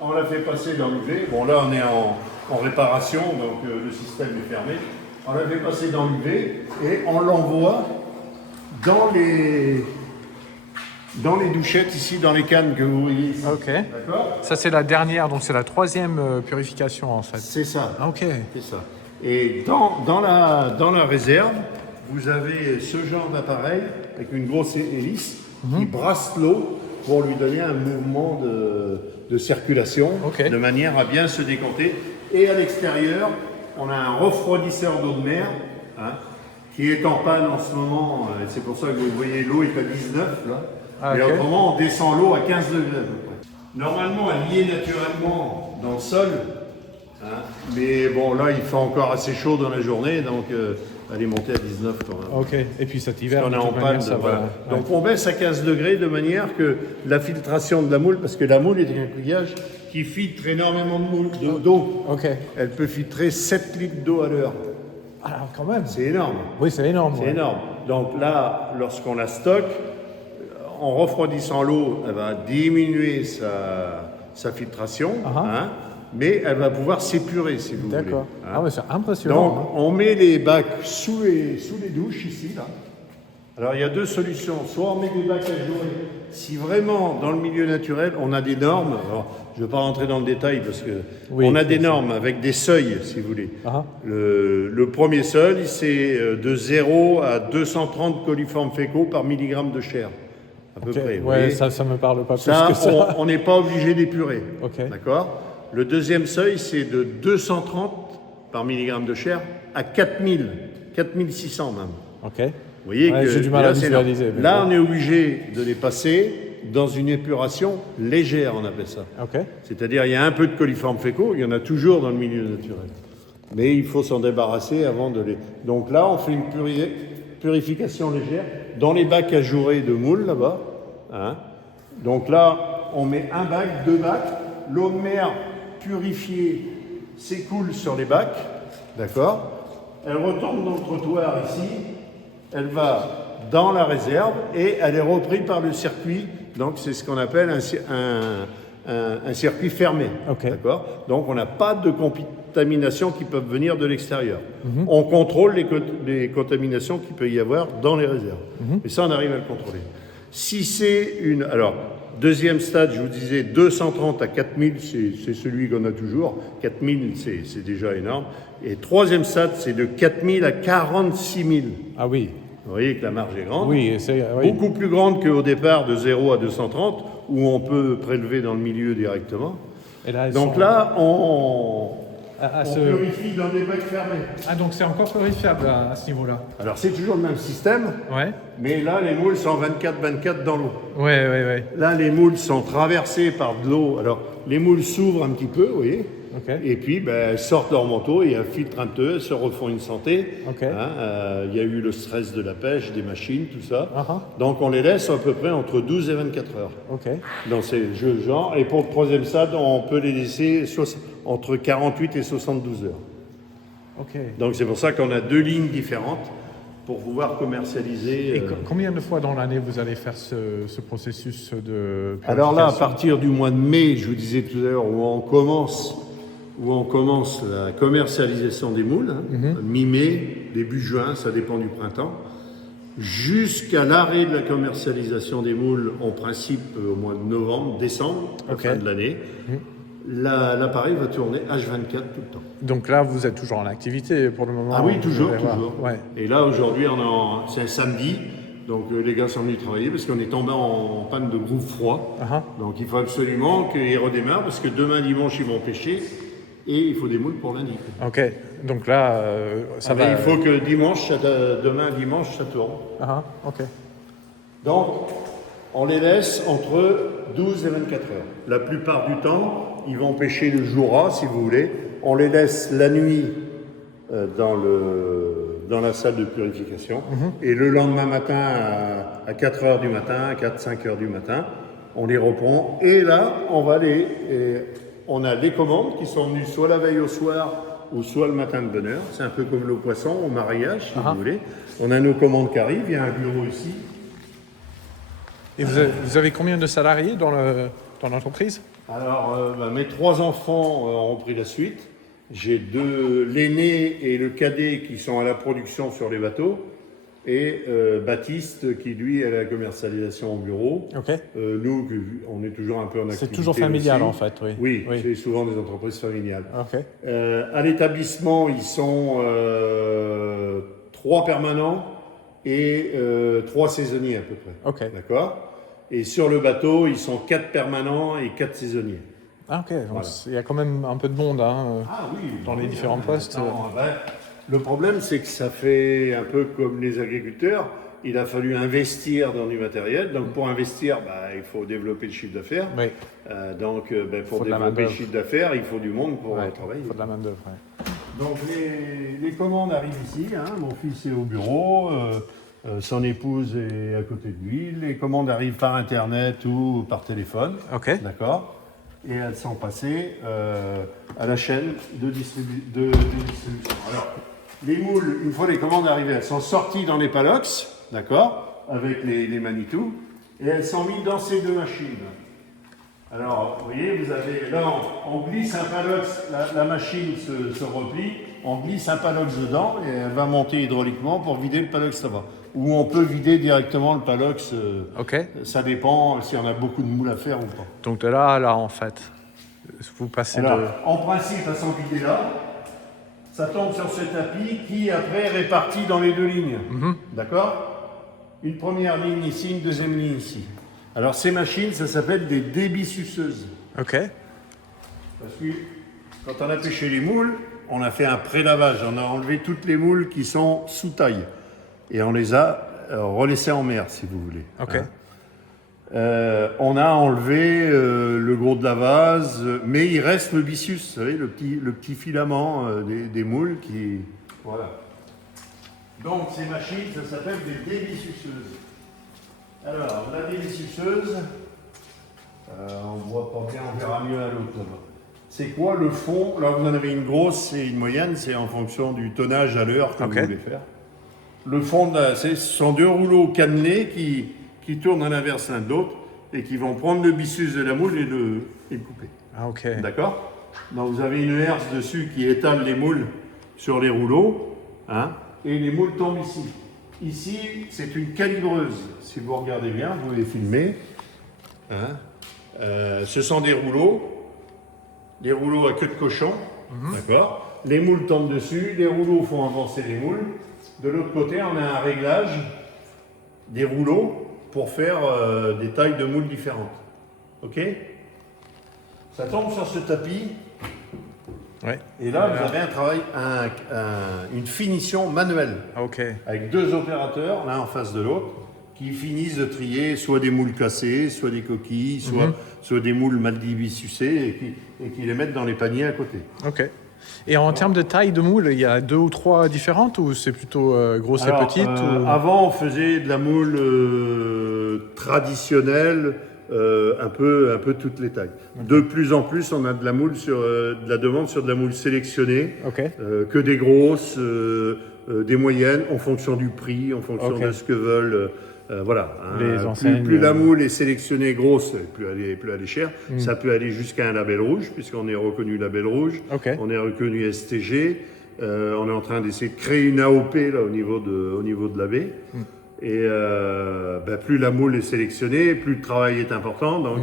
on la fait passer dans l'UV. Bon là on est en réparation, donc le système est fermé. On la fait passer dans l'UV et on l'envoie dans les douchettes ici, dans les cannes que vous voyez ici. Ok. D'accord. Ça c'est la dernière, donc c'est la 3e purification en fait. C'est ça. Ok. C'est ça. Et dans la réserve, vous avez ce genre d'appareil avec une grosse hélice qui brasse l'eau pour lui donner un mouvement de circulation, de manière à bien se décanter. Et à l'extérieur, on a un refroidisseur d'eau de mer qui est en panne en ce moment. C'est pour ça que vous voyez l'eau est à 19 là. Et autrement, on descend l'eau à 15 degrés à peu près. Normalement, elle y est naturellement dans le sol. Mais bon, là, il fait encore assez chaud dans la journée, donc elle est montée à 19 quand même. Ok, et puis cet hiver, on est en panne. voilà. Donc on baisse à 15 degrés de manière que la filtration de la moule, parce que la moule est un coquillage qui filtre énormément d'eau. Ok. Elle peut filtrer 7 litres d'eau à l'heure. Alors quand même. C'est énorme. Oui, c'est énorme. C'est énorme. Donc là, lorsqu'on la stocke, en refroidissant l'eau, elle va diminuer sa filtration. Mais elle va pouvoir s'épurer si vous voulez. D'accord. Ah ouais, c'est impressionnant. Donc on met les bacs sous les douches ici. Là. Alors il y a 2 solutions. Soit on met des bacs à jouer. Si vraiment dans le milieu naturel on a des normes, alors je ne vais pas rentrer dans le détail parce que on a des normes avec des seuils si vous voulez. Le premier seuil c'est de 0 à 230 coliformes fécaux par milligramme de chair. À peu près. Ouais, ça me parle pas plus que ça. On n'est pas obligé d'épurer. Ok. D'accord. Le deuxième seuil, c'est de 230 par milligramme de chair à 4000, 4600 même. Ok. Vous voyez que j'ai du mal à visualiser. Là, on est obligé de les passer dans une épuration légère, on appelle ça. Ok. C'est-à-dire, il y a un peu de coliformes fécaux, il y en a toujours dans le milieu naturel. Mais il faut s'en débarrasser avant de les... Donc là, on fait une purification légère dans les bacs ajourés de moule, là-bas. Donc là, on met un bac, 2 bacs, l'eau de mer purifiée s'écoule sur les bacs, d'accord. Elle retombe dans le trottoir ici, elle va dans la réserve et elle est reprise par le circuit. Donc c'est ce qu'on appelle un circuit fermé. Ok. D'accord ? Donc on n'a pas de contaminations qui peuvent venir de l'extérieur. On contrôle les contaminations qu'il peut y avoir dans les réserves. Et ça, on arrive à le contrôler. Si c'est une... Alors, deuxième stade, je vous disais, 230 à 4000, c'est celui qu'on a toujours. 4000, c'est déjà énorme. Et troisième stade, c'est de 4000 à 46 000. Ah oui. Vous voyez que la marge est grande. Oui, oui. Beaucoup plus grande qu'au départ de 0 à 230, où on peut prélever dans le milieu directement. Et là, Donc là, on ce... purifie dans des bacs fermés. Ah, donc c'est encore purifiable à ce niveau-là. Alors c'est toujours le même système, Ouais. mais là les moules sont 24-24 dans l'eau. Ouais. Là les moules sont traversés par de l'eau. Alors les moules s'ouvrent un petit peu, vous voyez. Ok. Et puis elles sortent leur manteau et elles filtrent un peu, elles se refont une santé. Ok. Il y a eu le stress de la pêche, des machines, tout ça. Uh-huh. Donc on les laisse à peu près entre 12 et 24 heures. Ok. Dans ces jeux de genre. Et pour le troisième stade, on peut les laisser entre 48 et 72 heures. Ok. Donc c'est pour ça qu'on a deux lignes différentes pour pouvoir commercialiser. Et combien de fois dans l'année vous allez faire ce processus de purification? Alors là, à partir du mois de mai, je vous disais tout à l'heure, où on commence la commercialisation des moules, mi-mai, début juin, ça dépend du printemps, jusqu'à l'arrêt de la commercialisation des moules, en principe au mois de novembre, décembre, à la fin de l'année. L'appareil va tourner H24 tout le temps. Donc là, vous êtes toujours en activité pour le moment? Ah oui, toujours. Ouais. Et là, aujourd'hui, c'est un samedi, donc les gars sont venus travailler parce qu'on est tombé en panne de groupe froid. Donc il faut absolument qu'ils redémarrent parce que demain, dimanche, ils vont pêcher et il faut des moules pour lundi. Ok, donc là, ça va... Il faut que demain, dimanche, ça tourne. Ok. Donc, on les laisse entre 12 et 24 heures. La plupart du temps, ils vont pêcher le jour A, si vous voulez. On les laisse la nuit dans la salle de purification. Et le lendemain matin, à 4 heures du matin, 4-5 heures du matin, on les reprend. Et là, on a les commandes qui sont venues soit la veille au soir ou soit le matin de bonne heure. C'est un peu comme le poisson au mariage, si vous voulez. On a nos commandes qui arrivent. Il y a un bureau ici. Et vous avez combien de salariés dans l'entreprise? Alors, mes 3 enfants ont pris la suite. J'ai l'aîné et le cadet qui sont à la production sur les bateaux. Et Baptiste qui, lui, est à la commercialisation au bureau. Ok. Nous, on est toujours un peu en activité. C'est toujours familial, aussi. en fait, oui. Oui, c'est souvent des entreprises familiales. Ok. À l'établissement, ils sont 3 permanents et 3 saisonniers à peu près. Ok. D'accord ? Et sur le bateau, ils sont 4 permanents et 4 saisonniers. Ah ok, donc il y a quand même un peu de monde dans les différents postes. Le problème, c'est que ça fait un peu comme les agriculteurs. Il a fallu investir dans du matériel. Donc pour investir, il faut développer le chiffre d'affaires. Oui. Pour développer le chiffre d'affaires, il faut du monde pour travailler. Il faut de la main-d'œuvre. Donc les commandes arrivent ici. Mon fils est au bureau. Son épouse est à côté de lui. Les commandes arrivent par Internet ou par téléphone. Ok. D'accord. Et elles sont passées à la chaîne de distribution. Alors, les moules, une fois les commandes arrivées, elles sont sorties dans les palox, d'accord, avec les Manitou, et elles sont mises dans ces 2 machines. Alors, vous voyez, là, on glisse un palox, la machine se replie, on glisse un palox dedans et elle va monter hydrauliquement pour vider le palox là-bas. Ou on peut vider directement le palox. Ok. Ça dépend si on a beaucoup de moules à faire ou pas. Donc de là à là, en fait, vous passez En principe, elles sont vidées là. Ça tombe sur ce tapis qui, après, est réparti dans les 2 lignes. D'accord ? Une première ligne ici, une deuxième ligne ici. Alors, ces machines, ça s'appelle des débitsuceuses. Ok. Parce que quand on a pêché les moules, on a fait un pré-lavage. On a enlevé toutes les moules qui sont sous taille. Et on les a relaissées en mer, si vous voulez. Ok. On a enlevé le gros de la vase, mais il reste le byssus, vous savez, le petit filament des moules qui... Voilà. Donc ces machines, ça s'appelle des débitsuceuses. Alors, la débitsuceuse, on ne voit pas bien, on verra mieux à l'autre là-bas. C'est quoi le fond? Là, vous en avez une grosse et une moyenne, c'est en fonction du tonnage à l'heure que vous voulez faire. Le fond, ce sont deux rouleaux cannelés qui tournent à l'inverse l'un de l'autre et qui vont prendre le byssus de la moule et le couper. Ah, ok. D'accord? Donc vous avez une herse dessus qui étale les moules sur les rouleaux, hein, et les moules tombent ici. Ici, c'est une calibreuse. Si vous regardez bien, vous les filmez. Hein. Ce sont des rouleaux à queue de cochon. D'accord? Les moules tombent dessus, les rouleaux font avancer les moules. De l'autre côté, on a un réglage des rouleaux pour faire des tailles de moules différentes. Ok? Ça tombe sur ce tapis. Ouais. Et là, vous avez un travail, une finition manuelle. Ah, ok. Avec deux opérateurs, l'un en face de l'autre, qui finissent de trier soit des moules cassés, soit des coquilles, soit des moules mal dibissucés et qui les mettent dans les paniers à côté. Ok. Et en termes de taille de moule, il y a 2 ou 3 différentes ou c'est plutôt grosse et petite Avant, on faisait de la moule traditionnelle, un peu toutes les tailles. De plus en plus, on a de la moule de la demande sur de la moule sélectionnée, Ok. que des grosses, des moyennes, en fonction du prix, en fonction Ok. de ce que veulent. Voilà. Les enseignes, Plus la moule est sélectionnée grosse, plus elle est chère. Ça peut aller jusqu'à un label rouge, puisqu'on est reconnu label rouge. Ok. On est reconnu STG. On est en train d'essayer de créer une AOP là, au niveau de la baie. Et plus la moule est sélectionnée, plus le travail est important. Donc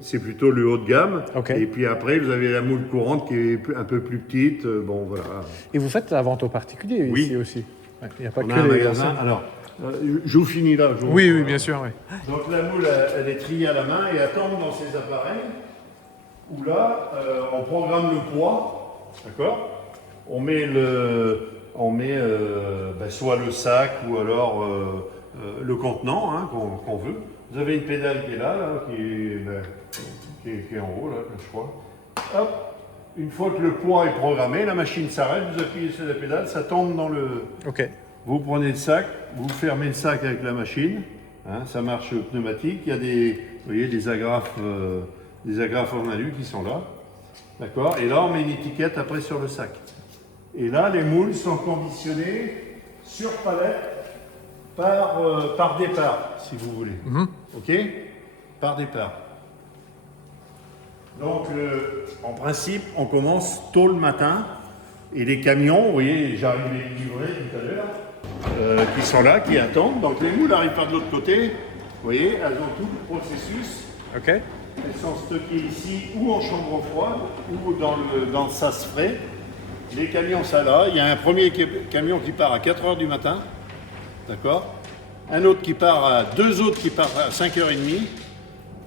c'est plutôt le haut de gamme. Ok. Et puis après, vous avez la moule courante qui est un peu plus petite. Bon, voilà. Et vous faites la vente aux particuliers Oui. ici aussi. Ouais, il n'y a pas On que a un les magasin. enseignes. Alors, je vous finis là. Oui, oui, bien sûr. Oui. Donc la moule, elle est triée à la main et elle tombe dans ces appareils où là, on programme le poids, d'accord? On met soit le sac ou alors le contenant hein, qu'on veut. Vous avez une pédale qui est là qui est en haut, là, je crois. Hop, une fois que le poids est programmé, la machine s'arrête, vous appuyez sur la pédale, ça tombe dans le... Ok. Vous prenez le sac, vous fermez le sac avec la machine, hein, ça marche pneumatique, il y a des agrafes en alu qui sont là, d'accord? Et là on met une étiquette après sur le sac. Et là les moules sont conditionnées sur palette par départ, si vous voulez. Ok? Par départ. Donc en principe on commence tôt le matin et les camions, vous voyez, j'arrive à les livrer tout à l'heure. Qui sont là, qui attendent. Donc les moules arrivent par de l'autre côté. Vous voyez, elles ont tout le processus. Ok. Elles sont stockées ici ou en chambre froide ou dans le sas frais. Les camions, ça là. Il y a un premier camion qui part à 4 h du matin. D'accord? Un autre qui part deux autres qui partent à 5 h 30.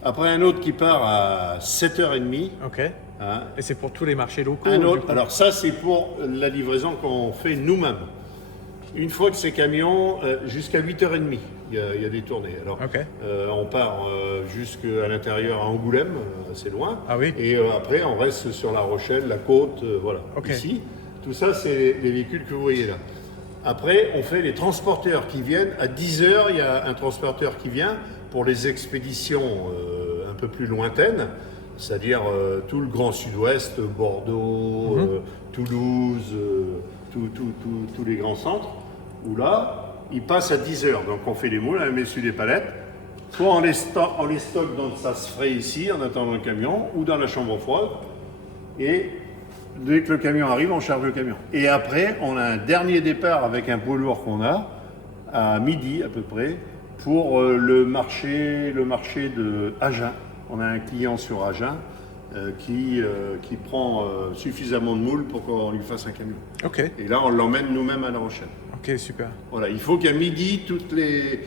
Après un autre qui part à 7 h 30. Ok. Hein. Et c'est pour tous les marchés locaux Un du autre, coup alors ça c'est pour la livraison qu'on fait nous-mêmes. Une fois que ces camions, jusqu'à 8 h 30, il y a des tournées. Alors, Ok. on part jusqu'à l'intérieur à Angoulême, c'est loin. Ah oui. Et après, on reste sur La Rochelle, la côte, voilà. Ok. Ici, tout ça, c'est les véhicules que vous voyez là. Après, on fait les transporteurs qui viennent. À 10 h, il y a un transporteur qui vient pour les expéditions un peu plus lointaines, c'est-à-dire tout le Grand Sud-Ouest, Bordeaux, Toulouse, tous les grands centres, où là, ils passent à 10 h. Donc on fait les moules, on les met sur des palettes. Soit on les stocke dans le sas frais ici, en attendant le camion, ou dans la chambre froide. Et dès que le camion arrive, on charge le camion. Et après, on a un dernier départ avec un poids lourd qu'on a, à midi à peu près, pour le marché de Agen. On a un client sur Agen qui prend suffisamment de moules pour qu'on lui fasse un camion. Ok. Et là, on l'emmène nous-mêmes à La Rochelle. Ok, super. Voilà, il faut qu'à midi, toutes les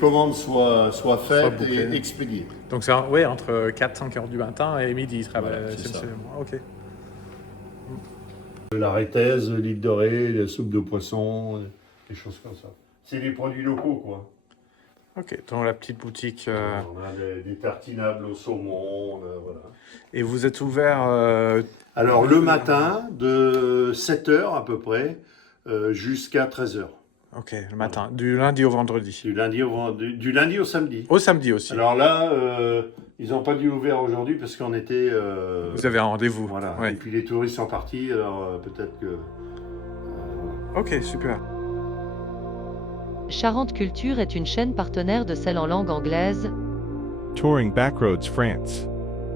commandes soient faites bouclées. et expédiées. Donc c'est entre 4-5 h du matin et midi, ils travaillent. Voilà, c'est ça. Ok. La rétaise, l'île dorée, la soupe de poisson, des choses comme ça. C'est des produits locaux, quoi. Ok, dans la petite boutique. On a des tartinables au saumon, voilà. Et vous êtes ouvert Alors, le matin, de 7 h à peu près, jusqu'à 13 h. Ok, le matin, du lundi au vendredi. Du lundi au samedi. Au samedi aussi. Alors là, ils n'ont pas dû ouvrir aujourd'hui parce qu'on était... Vous avez un rendez-vous. Voilà. Ouais. Et puis les touristes sont partis, alors peut-être que... Ok, super. Charente Culture est une chaîne partenaire de celle en langue anglaise, Touring Backroads France.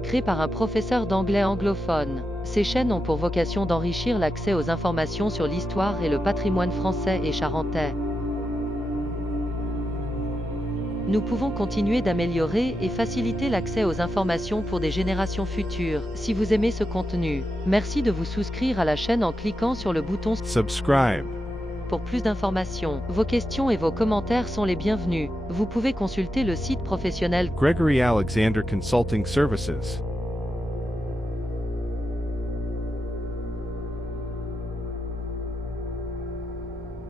créée par un professeur d'anglais anglophone. Ces chaînes ont pour vocation d'enrichir l'accès aux informations sur l'histoire et le patrimoine français et charentais. Nous pouvons continuer d'améliorer et faciliter l'accès aux informations pour des générations futures. Si vous aimez ce contenu, merci de vous souscrire à la chaîne en cliquant sur le bouton Subscribe. pour plus d'informations. Vos questions et vos commentaires sont les bienvenus. Vous pouvez consulter le site professionnel Gregory Alexander Consulting Services.